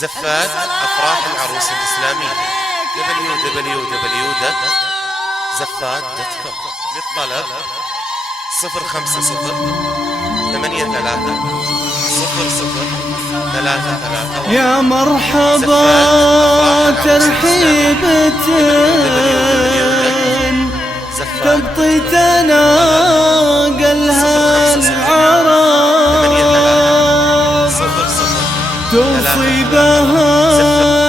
زفات أفراح العروس الإسلامية www.زفات.com. للطلب 050 83 00 يا مرحبا ترحيبة تبطي تناقلها العرب توصي بها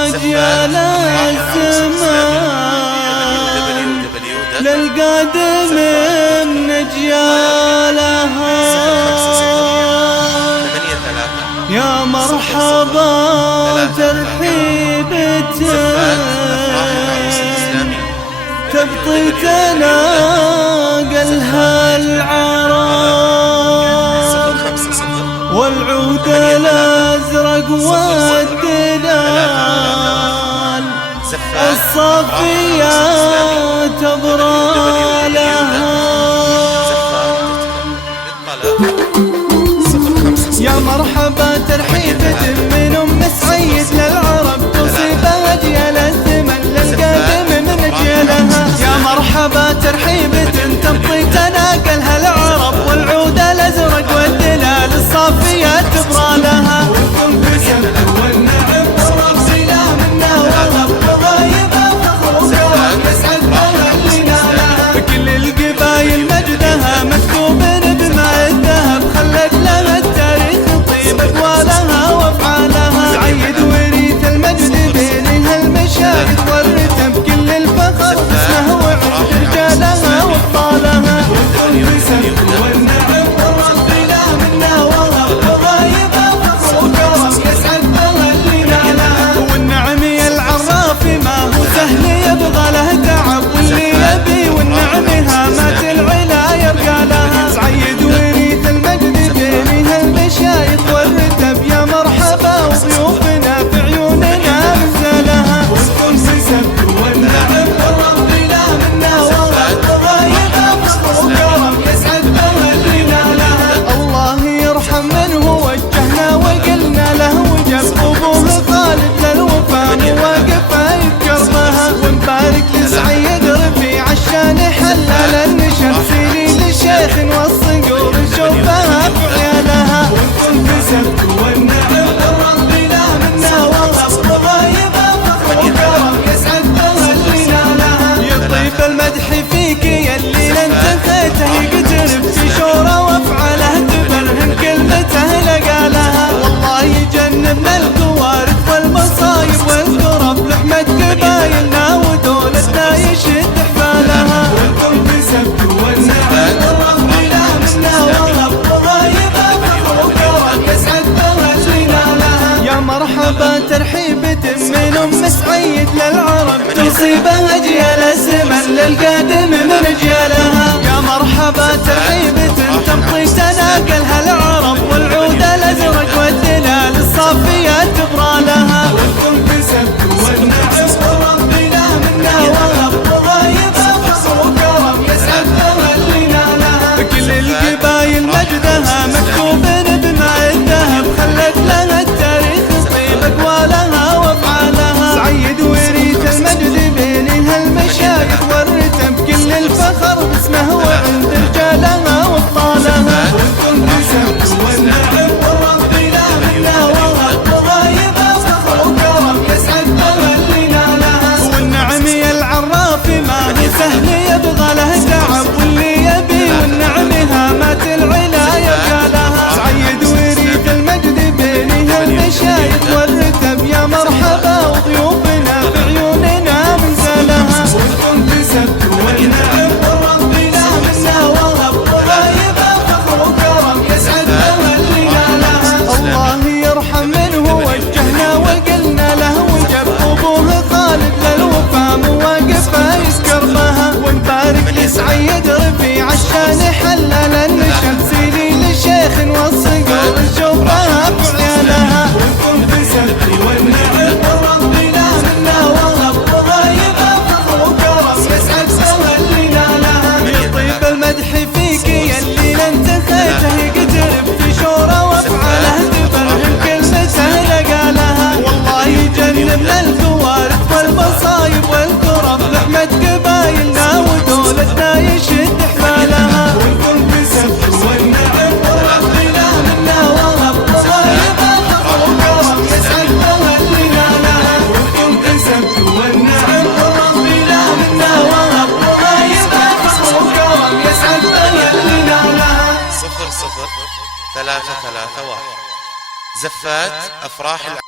أجيال الزمان للقادم من أجيالها. يا مرحبا ترحيبة تبطي تناقلها العرب والعود الأزرق والدلال الصافيات تبرى لها. يا مرحبا ترحيبة من أم سعيد للعرب تصيب أجيال الزمن للقادم من أجيالها. يا مرحبا ترحيبة تبطي تناقلها العرب والعود الأزرق والدلال الصافيات تبرى لها. وانتم بسمع والنعم وربي لا منا وغب وغايبة فخر وكرم يسعد مهلنا لها. كل القبايل مجدها مكتوب بماء الذهب خلت لها التاريخ طيب أقوالها وأفعالها. عيد وريث المجد بينها المشاهد والرتم كل الفخر باسمه وعند رجالها وابطالها. وانتم بسمع والنعم وربي لا منا وغب وغايبة فخر وكرم يسعد مهلنا لها. والنعم يا العراف ما هو سهل يبغى له تعب واللي يبي والنعمها مات العلا يرقى لها. عيد وريث المجد بينها المشايخ والرتب يا مرحبا وضيوفنا في عيوننا نزلها. وانتم بسبت والنعم والربي لا منا وغب وغايبة فخر وكرم يسعد مهلنا لها. الله يرحم من هو وجهنا وقلنا له وجب أبوه خالد للوفا مواقف يذكرها. ونبارك لسعيد رفيع عشان حلل النشر سيري لشيخ والصقور نشوفها في عيالها. وانتم بسبت والنعم والربي لا منا وغب وغايبة فخر وكرم يسعد مهلنا لها. يطيب المدح فيك يلي لانتخيته يقترب في شوره وافعاله تبرهن كلمته لقالها. والله يجنبنا الكوارث والمصايب والكرب لحمة قبايلنا ودولتنا يشد حفالها. وانتم بسبت والنعم والربي لا منا وغب وغايبة فخر وكرم يسعد مهلنا لها. يا مرحبا ترحيبة من أم سعيد للعرب تصيب أجيال الزمن للقادم من أجيالها. يا مرحبا ترحيبة تبطي تناقلها العرب والعود الأزرق والدلال الصافيات تبرى لها. وانتم بسبت والنعم وربي لا منا وغب وغايبة فخر وكرم يسعد مهلنا لها. كل القبايل مجدها مكتوب بماء الذهب خلت لها التاريخ طيب أقوالها وأفعالها. عيد وريث المجد بينها المشايخ والرتم كل الفخر باسمه وعند رجالها وابطالها. وانتم بسبت والنعم والربي لا منا وغب وغايبة فخر وكرم يسعد مهلنا لها. والنعم يا العراف ما هي سهل يبغى له تعب واللي يبي والنعمها مات العلا يرقى لها. عيد وريث المجد بينها المشايخ والرتب يا مرحبا وضيوفنا في عيوننا منزلها. وانتم بسبت والنعم والربي لا منا وغب وغايبة فخر وكرم يسعد مهلنا لها. الله يرحم من هو وجهنا وقلنا له وجب أبوه خالد للوفا مواقف يذكرها. ونبارك لسعيد رفيع عشان حلل النشر سيري لشيخ والصقور نشوفها في عيالها. وانتم بسبت والنعم والربي لا منا وغب وغايبة فخر وكرم يسعد مهلنا لها. يطيب المدح فيك يلي لانتخيته يقترب في شوره وافعاله تبرهن كلمته لقالها. والله 00 331. زفات أفراح العروس